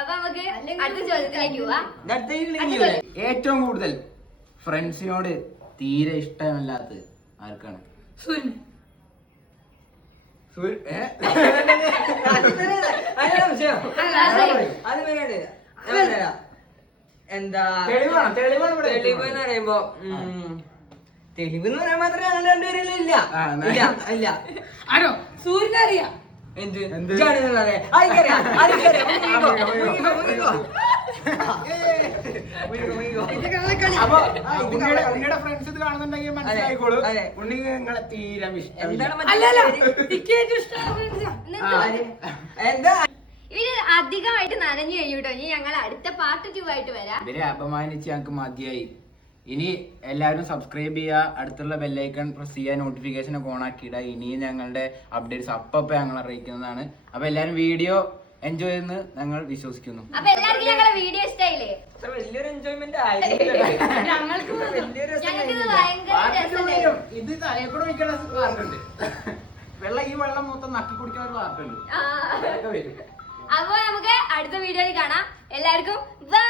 അപ്പൊ നമുക്ക് അടുത്ത ചോദ്യത്തിലേക്ക് പോവാം. ഏറ്റവും കൂടുതൽ ഫ്രണ്ട്സിനോട് തീരെ ഇഷ്ടമല്ലാത്തത് ആർക്കാണ്? എന്താ തെളിവെന്ന് പറയുമ്പോ തെളിവെന്ന് പറയാൻ മാത്രമേ അങ്ങനെ രണ്ടുപേരും ഇല്ല. ആരോ സൂര്യനറിയാം. എന്ത് ഫ്രണ്ട്സ് ഇത് കാണുന്നുണ്ടെങ്കിൽ മനസ്സിലായിക്കോളൂ, ഉണ്ണി നിങ്ങളെ തീരെ എന്താ ഇവര് അധികമായിട്ട് നനഞ്ഞു കഴിഞ്ഞിട്ടോ. ഇനി ഞങ്ങൾ അടുത്ത പാർട്ട് 2 ആയിട്ട് വരാം. ഇവരെ അപമാനിച്ച് ഞങ്ങൾക്ക് മതിയായി. ഇനി എല്ലാവരും സബ്സ്ക്രൈബ് ചെയ്യുക, അടുത്തുള്ള ബെല്ലൈക്കൺ പ്രസ് ചെയ്യുക, നോട്ടിഫിക്കേഷൻ ഒക്കെ ഓൺ ആക്കിയിടുക. ഇനിയും ഞങ്ങളുടെ അപ്ഡേറ്റ്സ് അപ്പൊ ഞങ്ങൾ അറിയിക്കുന്നതാണ്. അപ്പൊ എല്ലാവരും വീഡിയോ എൻജോയ് ചെയ്യുന്നു ഞങ്ങൾ വിശ്വസിക്കുന്നു. അപ്പൊ എല്ലാവർക്കും ഞങ്ങളുടെ വീഡിയോ ഇഷ്ടമായില്ലേ? വലിയൊരു എൻജോയ്മെന്റ് ഇത് തലയക്കൂടെ വയ്ക്കുന്ന വാർക്കുണ്ട്. ഈ വെള്ളം മൊത്തം നക്കി കുടിക്കുന്ന ഒരു വാർക്കുണ്ട്. അപ്പൊ നമുക്ക് അടുത്ത വീഡിയോയിൽ കാണാം. എല്ലാവർക്കും ബൈ.